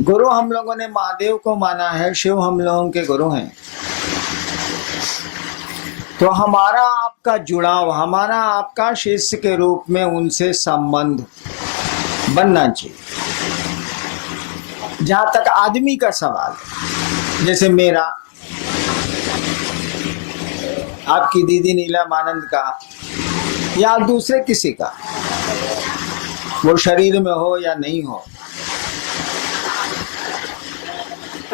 गुरु हम लोगों ने महादेव को माना है, शिव हम लोगों के गुरु हैं। तो हमारा आपका जुड़ाव, हमारा आपका शिष्य के रूप में उनसे संबंध बनना चाहिए। जहां तक आदमी का सवाल, जैसे मेरा आपकी दीदी नीलम आनंद का या दूसरे किसी का, वो शरीर में हो या नहीं हो,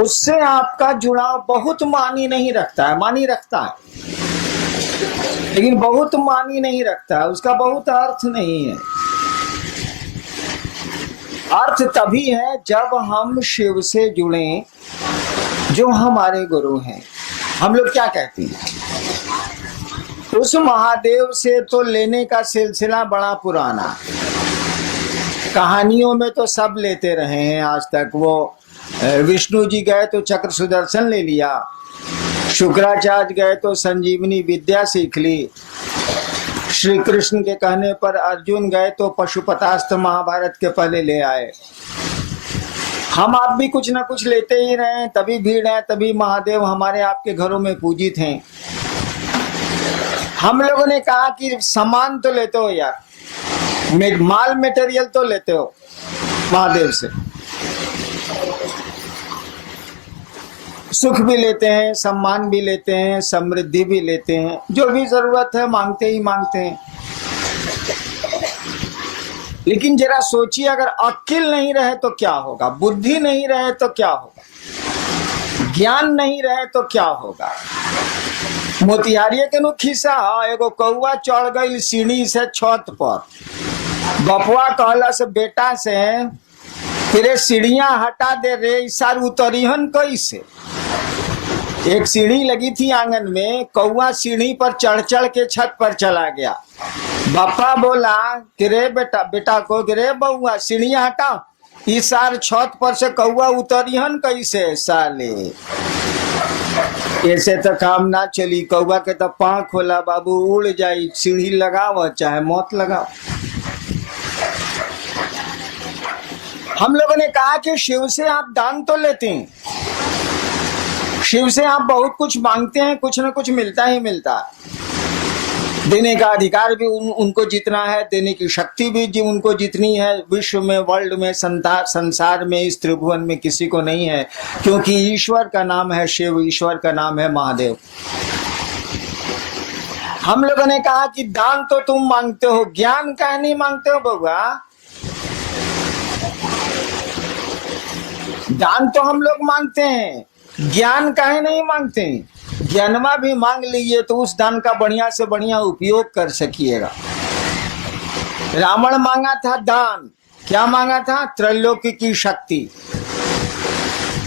उससे आपका जुड़ाव बहुत मानी नहीं रखता है। मानी रखता है लेकिन बहुत मानी नहीं रखता है, उसका बहुत अर्थ नहीं है। अर्थ तभी है जब हम शिव से जुड़े जो हमारे गुरु हैं। हम लोग क्या कहते हैं, उस महादेव से तो लेने का सिलसिला बड़ा पुराना, कहानियों में तो सब लेते रहे हैं आज तक। वो विष्णु जी गए तो चक्र सुदर्शन ले लिया, शुक्राचार्य गए तो संजीवनी विद्या सीख ली, श्री कृष्ण के कहने पर अर्जुन गए तो पशुपतास्त्र महाभारत के पहले ले आए। हम आप भी कुछ ना कुछ लेते ही रहे, तभी भीड़ है, तभी महादेव हमारे आपके घरों में पूजित हैं। हम लोगों ने कहा कि सामान तो लेते हो यार, माल मटेरियल तो लेते हो महादेव से, सुख भी लेते हैं, सम्मान भी लेते हैं, समृद्धि भी लेते हैं, जो भी जरूरत है मांगते ही मांगते हैं। लेकिन जरा सोचिए, अगर अक्ल नहीं रहे तो क्या होगा, बुद्धि नहीं रहे तो क्या होगा, ज्ञान नहीं रहे तो क्या होगा। मोतिहारिये के नु खिस्सा, एगो कौआ चढ़ गई सीढ़ी से छत पर, बपुआ कहला से बेटा से तेरे सीढ़ियां हटा दे रे, इसार उतरिहन कैसे। एक सीढ़ी लगी थी आंगन में, कौआ सीढ़ी पर चढ़ चढ़ के छत पर चला गया। बापा बोला कि रे बेटा, बेटा को रे बउआ सीढ़ियां हटा, इस सार छत पर से कौआ उतरिहन कैसे साले। ऐसे तो काम ना चली, कौआ के तो पांख होला बाबू, उड़ जाई, सीढ़ी लगाओ चाहे मौत लगाओ। हम लोगों ने कहा कि शिव से आप दान तो लेते हैं, शिव से आप बहुत कुछ मांगते हैं, कुछ ना कुछ मिलता ही मिलता है। देने का अधिकार भी उनको जितना है, देने की शक्ति भी उनको जितनी है, विश्व में, वर्ल्ड में, संसार में, इस त्रिभुवन में किसी को नहीं है, क्योंकि ईश्वर का नाम है शिव, ईश्वर का नाम है महादेव। हम लोगों ने कहा कि दान तो तुम मांगते हो, ज्ञान का नहीं मांगते हो बउआ। दान तो हम लोग मांगते हैं, ज्ञान काहे नहीं मांगते हैं। ज्ञानमा भी मांग लीजिए तो उस दान का बढ़िया से बढ़िया उपयोग कर सकिएगा। रावण मांगा था दान, क्या मांगा था, त्रैलोक्य की शक्ति।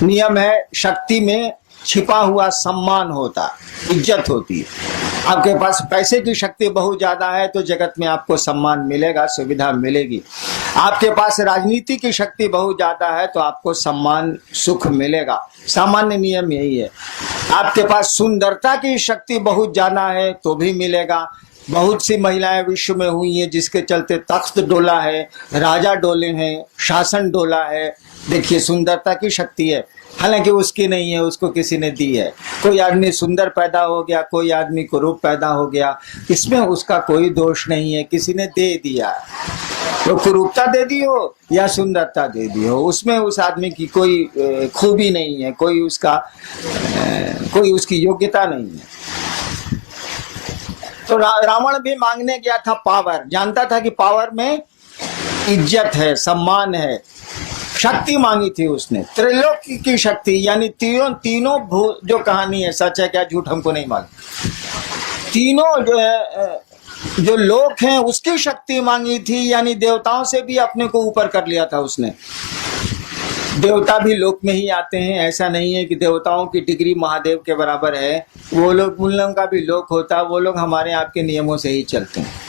नियम है, शक्ति में छिपा हुआ सम्मान होता, इज्जत होती है। आपके पास पैसे की शक्ति बहुत ज्यादा है तो जगत में आपको सम्मान मिलेगा, सुविधा मिलेगी। आपके पास राजनीति की शक्ति बहुत ज्यादा है तो आपको सम्मान, सुख मिलेगा। सामान्य नियम यही है। आपके पास सुंदरता की शक्ति बहुत ज्यादा है तो भी मिलेगा। बहुत सी महिलाएं विश्व में हुई हैं जिसके चलते तख्त डोला है, राजा डोले हैं, शासन डोला है। देखिए, सुंदरता की शक्ति है, हालांकि उसकी नहीं है, उसको किसी ने दी है। कोई आदमी सुंदर पैदा हो गया, कोई आदमी कुरूप पैदा हो गया, इसमें उसका कोई दोष नहीं है, किसी ने दे दिया। तो कुरूपता दे दी हो या सुंदरता दे दी हो, उसमें उस आदमी की कोई खूबी नहीं है, कोई उसकी योग्यता नहीं है। तो रावण भी मांगने गया था पावर, जानता था कि पावर में इज्जत है, सम्मान है, शक्ति मांगी थी उसने, त्रिलोक की शक्ति, यानी तीनों जो कहानी है, सच है क्या झूठ हमको नहीं मालूम, तीनों जो है, जो लोक हैं उसकी शक्ति मांगी थी, यानी देवताओं से भी अपने को ऊपर कर लिया था उसने। देवता भी लोक में ही आते हैं, ऐसा नहीं है कि देवताओं की डिग्री महादेव के बराबर है। वो लोग, उन लोगों का भी लोक होता है, वो लोग हमारे आपके नियमों से ही चलते हैं।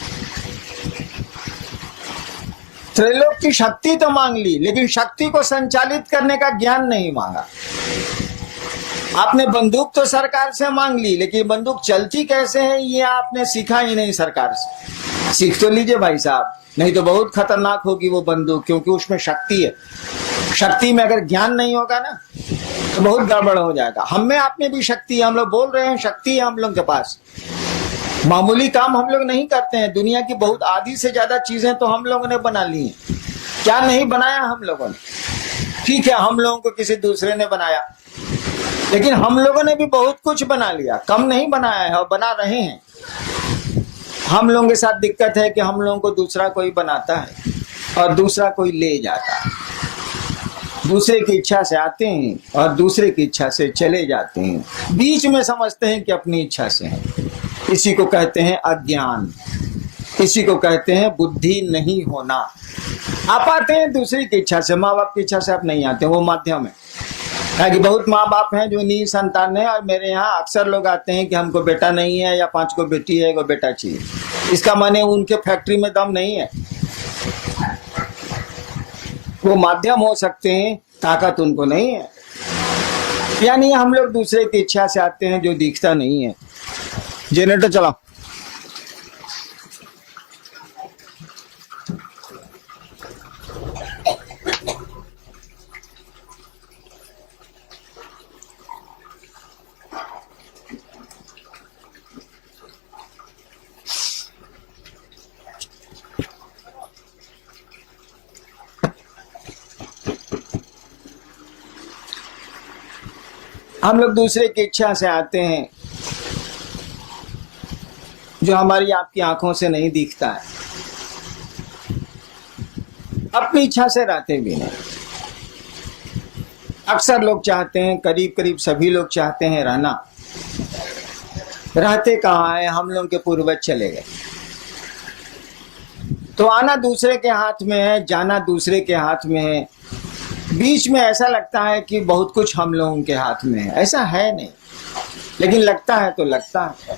त्रैलोक की शक्ति तो मांग ली, लेकिन शक्ति को संचालित करने का ज्ञान नहीं मांगा। आपने बंदूक तो सरकार से मांग ली, लेकिन बंदूक चलती कैसे है ये आपने सीखा ही नहीं सरकार से। सीख तो लीजिए भाई साहब, नहीं तो बहुत खतरनाक होगी वो बंदूक, क्योंकि उसमें शक्ति है। शक्ति में अगर ज्ञान नहीं होगा ना तो बहुत गड़बड़ हो जाएगा। हम में आप में भी शक्ति है, हम लोग बोल रहे हैं शक्ति है हम लोग के पास, मामूली काम हम लोग नहीं करते हैं। दुनिया की बहुत आधी से ज्यादा चीजें तो हम लोगों ने बना ली हैं। क्या नहीं बनाया हम लोगों ने? ठीक है, हम लोगों को किसी दूसरे ने बनाया, लेकिन हम लोगों ने भी बहुत कुछ बना लिया, कम नहीं बनाया है और बना रहे हैं। हम लोगों के साथ दिक्कत है कि हम लोगों को दूसरा कोई बनाता है और दूसरा कोई ले जाता है। दूसरे की इच्छा से आते हैं और दूसरे की इच्छा से चले जाते हैं, बीच में समझते हैं कि अपनी इच्छा से हैं। इसी को कहते हैं अज्ञान, इसी को कहते हैं बुद्धि नहीं होना। आप आते हैं दूसरी की इच्छा से, माँ बाप की इच्छा से आप नहीं आते, वो माध्यम है। कि बहुत माँ बाप हैं जो निसंतान है, और मेरे यहाँ अक्सर लोग आते हैं कि हमको बेटा नहीं है या 5 को बेटी है, को बेटा चाहिए। इसका माने उनके फैक्ट्री में दम नहीं है, वो माध्यम हो सकते हैं, ताकत उनको नहीं है। यानी हम लोग दूसरे की इच्छा से आते हैं जो दिखता नहीं है। जनरेटर चलाओ। हम लोग दूसरे की इच्छा से आते हैं जो हमारी आपकी आंखों से नहीं दिखता है, अपनी इच्छा से रहते भी नहीं। अक्सर लोग चाहते हैं, करीब करीब सभी लोग चाहते हैं रहना, रहते कहाँ है? हम लोग के पूर्वज चले गए, तो आना दूसरे के हाथ में है, जाना दूसरे के हाथ में है। बीच में ऐसा लगता है कि बहुत कुछ हम लोगों के हाथ में है, ऐसा है नहीं, लेकिन लगता है तो लगता है।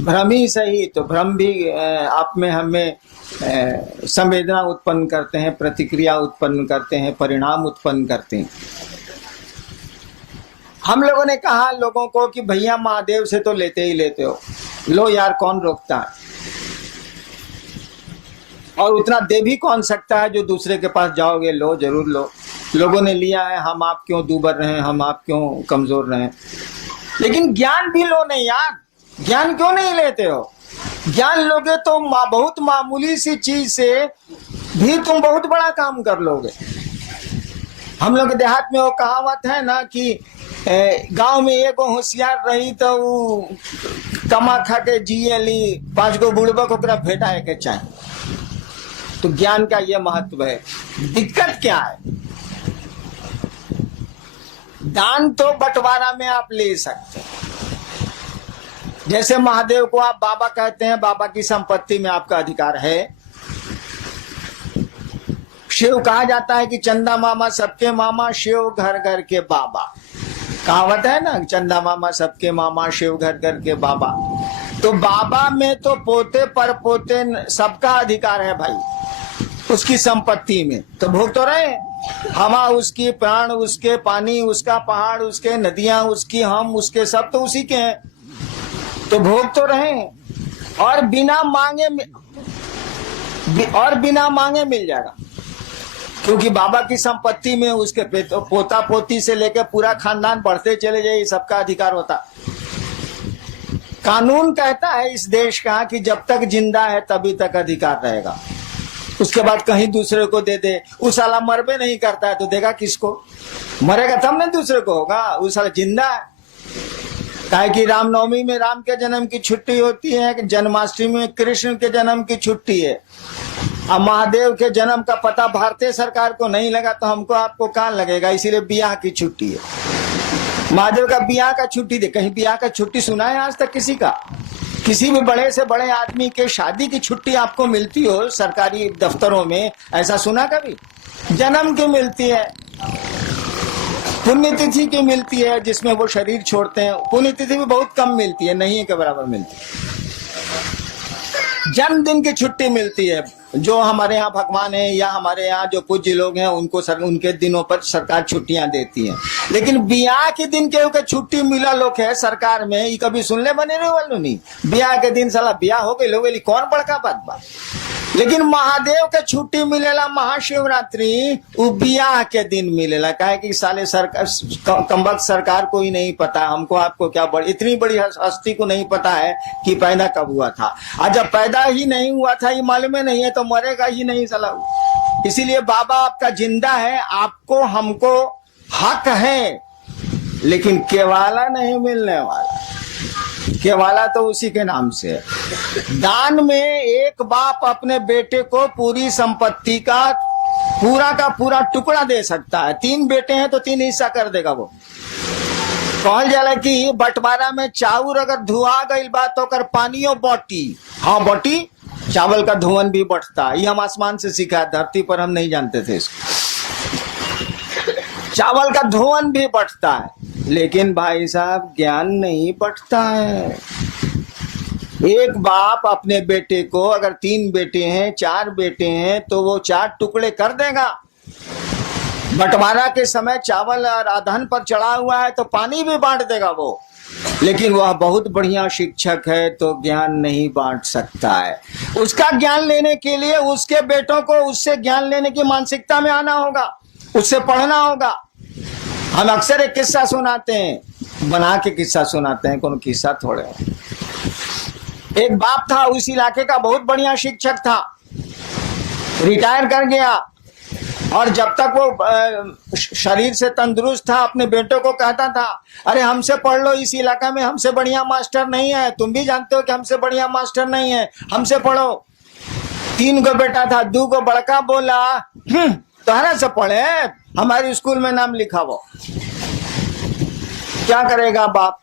भ्रम ही सही, तो भ्रम भी आप में हमें संवेदना उत्पन्न करते हैं, प्रतिक्रिया उत्पन्न करते हैं, परिणाम उत्पन्न करते हैं। हम लोगों ने कहा लोगों को कि भैया महादेव से तो लेते ही लेते हो, लो यार कौन रोकता है, और उतना दे भी कौन सकता है जो दूसरे के पास जाओगे, लो जरूर लो। लोगों ने लिया है, हम आप क्यों दूबर रहे, हम आप क्यों कमजोर रहे। लेकिन ज्ञान भी लो नहीं यार, ज्ञान क्यों नहीं लेते हो? ज्ञान लोगे तो बहुत मामूली सी चीज से भी तुम बहुत बड़ा काम कर लोगे। हम लोग देहात में वो कहावत है ना कि गांव में एक होशियार रही तो वो कमा खा के जिए ली, 5 गो बुड़बक ओकरा भेटा के चाहिए। तो ज्ञान का ये महत्व है। दिक्कत क्या है? दान तो बंटवारा में आप ले सकते हैं, जैसे महादेव को आप बाबा कहते हैं, बाबा की संपत्ति में आपका अधिकार है। शिव कहा जाता है कि चंदा मामा सबके मामा, शिव घर घर के बाबा। कहावत है ना, चंदा मामा सबके मामा, शिव घर घर के बाबा। तो बाबा में तो पोते पर पोते सबका अधिकार है भाई, उसकी संपत्ति में तो भोग तो रहे। हवा उसकी, प्राण उसके, पानी उसका, पहाड़ उसके, नदियां उसकी, हम उसके, सब तो उसी के हैं, तो भोग तो रहे। और बिना मांगे मिल जाएगा, क्योंकि बाबा की संपत्ति में उसके पोता पोती से लेकर पूरा खानदान बढ़ते चले जाए, सबका अधिकार होता। कानून कहता है इस देश का कि जब तक जिंदा है तभी तक अधिकार रहेगा, उसके बाद कहीं दूसरे को दे दे। उस साला मरबे नहीं करता है तो देगा किसको? मरेगा तब ना दूसरे को होगा, उस साला जिंदा है। काहे कि रामनवमी में राम के जन्म की छुट्टी होती है, कि जन्माष्टमी में कृष्ण के जन्म की छुट्टी है। अब महादेव के जन्म का पता भारतीय सरकार को नहीं लगा तो हमको आपको कहाँ लगेगा, इसीलिए बियाह की छुट्टी है। महादेव का बियाह का छुट्टी दे, कहीं बियाह का छुट्टी सुना है आज तक किसी का? किसी भी बड़े से बड़े आदमी के शादी की छुट्टी आपको मिलती हो सरकारी दफ्तरों में, ऐसा सुना कभी? जन्म की मिलती है, पुण्यतिथि की मिलती है जिसमें वो शरीर छोड़ते हैं, पुण्यतिथि भी बहुत कम मिलती है, नहीं के बराबर मिलती है। जन्मदिन की छुट्टी मिलती है, जो हमारे यहाँ भगवान है या हमारे यहाँ जो पूज्य लोग हैं उनको उनके दिनों पर सरकार छुट्टियां देती है। लेकिन बियाह के दिन के छुट्टी मिला लोग है सरकार में, ये कभी सुनने बने रहे वालों नहीं। बियाह के दिन साला बियाह हो गई लोग, कौन बड़का बात बा? लेकिन महादेव के छुट्टी मिलेला महाशिवरात्रि उ बियाह के दिन मिलेला। काहे कि साले सरकार कमबख्त सरकार को ही नहीं पता, हमको आपको क्या इतनी बड़ी हस्ती को नहीं पता है कि पैदा कब हुआ था। और जब पैदा ही नहीं हुआ था ये मालूम नहीं है तो मरेगा ही नहीं साला। इसीलिए बाबा आपका जिंदा है, आपको हमको हक है, लेकिन केवाला नहीं मिलने वाला। केवाला तो उसी के नाम से है। दान में एक बाप अपने बेटे को पूरी संपत्ति का पूरा टुकड़ा दे सकता है। 3 बेटे हैं तो 3 हिस्सा कर देगा वो। कहल जाला कि बंटवारा में चाउर अगर धुआ गई बात तो कर पानियों बटी। हाँ बटी, चावल का धुवन भी बटता। ये हम आसमान से सीखा, धरती पर हम नहीं जानते थे इसको। चावल का धुवन भी बटता है, लेकिन भाई साहब ज्ञान नहीं बटता है। एक बाप अपने बेटे को, अगर 3 बेटे हैं 4 बेटे हैं तो वो 4 टुकड़े कर देगा। बंटवारा के समय चावल और अधन पर चढ़ा हुआ है तो पानी भी बांट देगा वो। लेकिन वह बहुत बढ़िया शिक्षक है तो ज्ञान नहीं बांट सकता है। उसका ज्ञान लेने के लिए उसके बेटों को उससे ज्ञान लेने की मानसिकता में आना होगा, उससे पढ़ना होगा। हम अक्सर एक किस्सा सुनाते हैं, बना के किस्सा सुनाते हैं, कौन किस्सा थोड़े। एक बाप था, उस इलाके का बहुत बढ़िया शिक्षक था, रिटायर कर गया। और जब तक वो शरीर से तंदुरुस्त था अपने बेटों को कहता था, अरे हमसे पढ़ लो, इस इलाका में हमसे बढ़िया मास्टर नहीं है, तुम भी जानते हो कि हमसे बढ़िया मास्टर नहीं है, हमसे पढ़ो। 3 गो बेटा था, 2 गो बड़का बोला तुम्हारा से पढ़े, हमारे स्कूल में नाम लिखा वो। क्या करेगा बाप,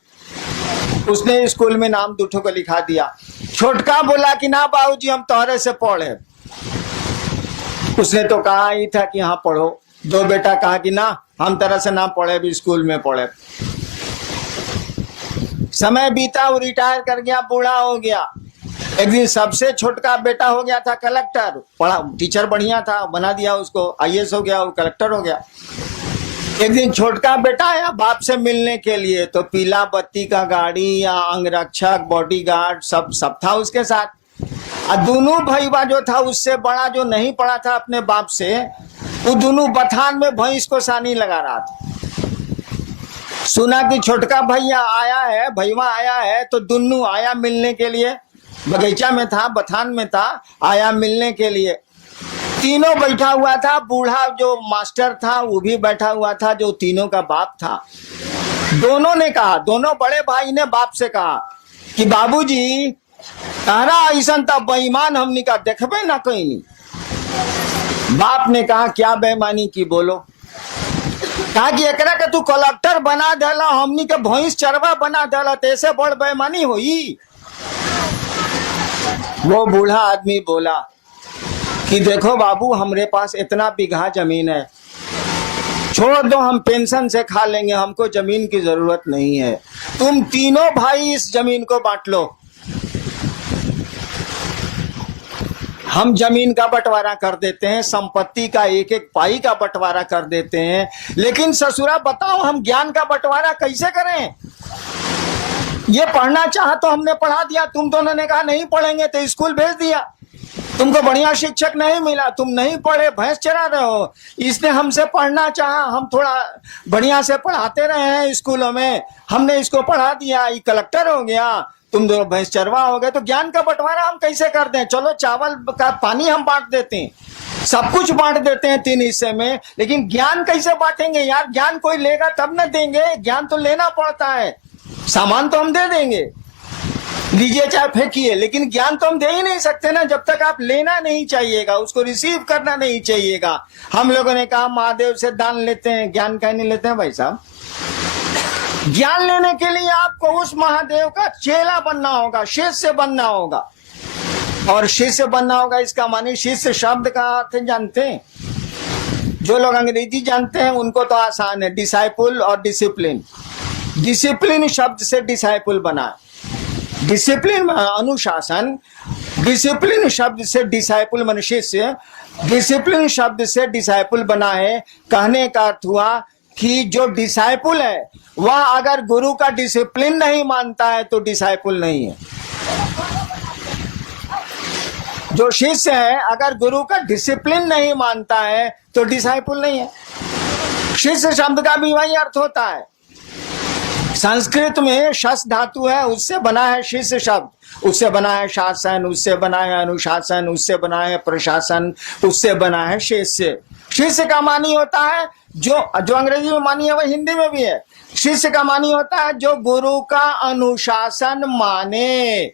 उसने स्कूल में नाम 2 को लिखा दिया। छोटका बोला कि ना बाबूजी हम तुम्हारे से पढ़े। उसने तो कहा ही था कि हाँ पढ़ो। 2 बेटा कहा कि ना हम तरह से ना पढ़े, भी स्कूल में पढ़े। समय बीता, वो रिटायर कर गया, बूढ़ा हो गया। एक दिन सबसे छोटका बेटा हो गया था कलेक्टर, पढ़ा टीचर बढ़िया था, बना दिया उसको, IAS हो गया, वो कलेक्टर हो गया। एक दिन छोटका बेटा आया बाप से मिलने के लिए, तो पीला बत्ती का गाड़ी या अंगरक्षक बॉडीगार्ड सब था उसके साथ। और दोनों भाईबा जो था उससे बड़ा जो नहीं पढ़ा था अपने बाप से, वो दोनों बथान में भैंस को सानी लगा रहा था। सुना कि छोटका भैया आया है, भैया आया है, तो दोनों आया मिलने के लिए। बगीचा में था, बथान में था, आया मिलने के लिए। तीनों बैठा हुआ था, बूढ़ा जो मास्टर था वो भी बैठा हुआ था, जो तीनों का बाप था। दोनों ने कहा, दोनों बड़े भाई ने बाप से कहा कि बाबूजी तारा ऐसा था बेईमान हमनी का देखबे ना कहीं नहीं। बाप ने कहा क्या बेईमानी की बोलो। कहा कि एकरा के तू कलेक्टर बना देला, हमनी के भैंस चरवा बना देला, तैसे बड़ बेईमानी हुई। वो बूढ़ा आदमी बोला कि देखो बाबू हमरे पास इतना बीघा जमीन है, छोड़ दो, हम पेंशन से खा लेंगे, हमको जमीन की जरूरत नहीं है। तुम तीनों भाई इस जमीन को बांट लो, हम जमीन का बंटवारा कर देते हैं, संपत्ति का एक एक पाई का बंटवारा कर देते हैं। लेकिन ससुरा बताओ हम ज्ञान का बंटवारा कैसे करें? ये पढ़ना चाहा तो हमने पढ़ा दिया, तुम दोनों ने कहा नहीं पढ़ेंगे तो स्कूल भेज दिया। तुमको बढ़िया शिक्षक नहीं मिला, तुम नहीं पढ़े, भैंस चरा रहे हो। इसने हमसे पढ़ना चाहा, हम थोड़ा बढ़िया से पढ़ाते रहे हैं स्कूलों में, हमने इसको पढ़ा दिया, ये कलेक्टर हो गया, तुम दोनों भैंस चरवा हो गए। तो ज्ञान का बंटवारा हम कैसे कर दें? चलो चावल का पानी हम बांट देते हैं, सब कुछ बांट देते हैं 3 हिस्से में, लेकिन ज्ञान कैसे बांटेंगे यार? ज्ञान कोई लेगा तब न देंगे, ज्ञान तो लेना पड़ता है। सामान तो हम दे देंगे, लीजिए चाहे फेंकिए, लेकिन ज्ञान तो हम दे ही नहीं सकते ना जब तक आप लेना नहीं चाहिएगा, उसको रिसीव करना नहीं चाहिएगा। हम लोगों ने कहा महादेव से दान लेते हैं, ज्ञान कहीं नहीं लेते हैं भाई साहब। ज्ञान लेने के लिए आपको उस महादेव का चेला बनना होगा, शिष्य बनना होगा। और शिष्य बनना होगा इसका माने शिष्य शब्द का अर्थ जानते हैं? जो लोग अंग्रेजी जानते हैं उनको तो आसान है, डिसाइपुल और डिसिप्लिन। डिसिप्लिन शब्द से डिसाइपुल बना, डिसिप्लिन अनुशासन, डिसिप्लिन शब्द से डिसाइपुल मन शिष्य, डिसिप्लिन शब्द से डिसाइपुल बना है। कहने का अर्थ हुआ कि जो डिसाइपुल है वह अगर गुरु का डिसिप्लिन नहीं मानता है तो डिसाइपुल नहीं है। जो शिष्य है अगर गुरु का डिसिप्लिन नहीं मानता है तो डिसाइपल नहीं है। शिष्य शब्द का भी वही अर्थ होता है। संस्कृत में शस धातु है, उससे बना है शिष्य शब्द, उससे बना है शासन, उससे बना है अनुशासन, उससे बना है प्रशासन, उससे बना है शिष्य। शिष्य का मानी होता है जो अंग्रेजी में मानी है वह हिंदी में भी है। शिष्य का मानी होता है जो गुरु का अनुशासन माने।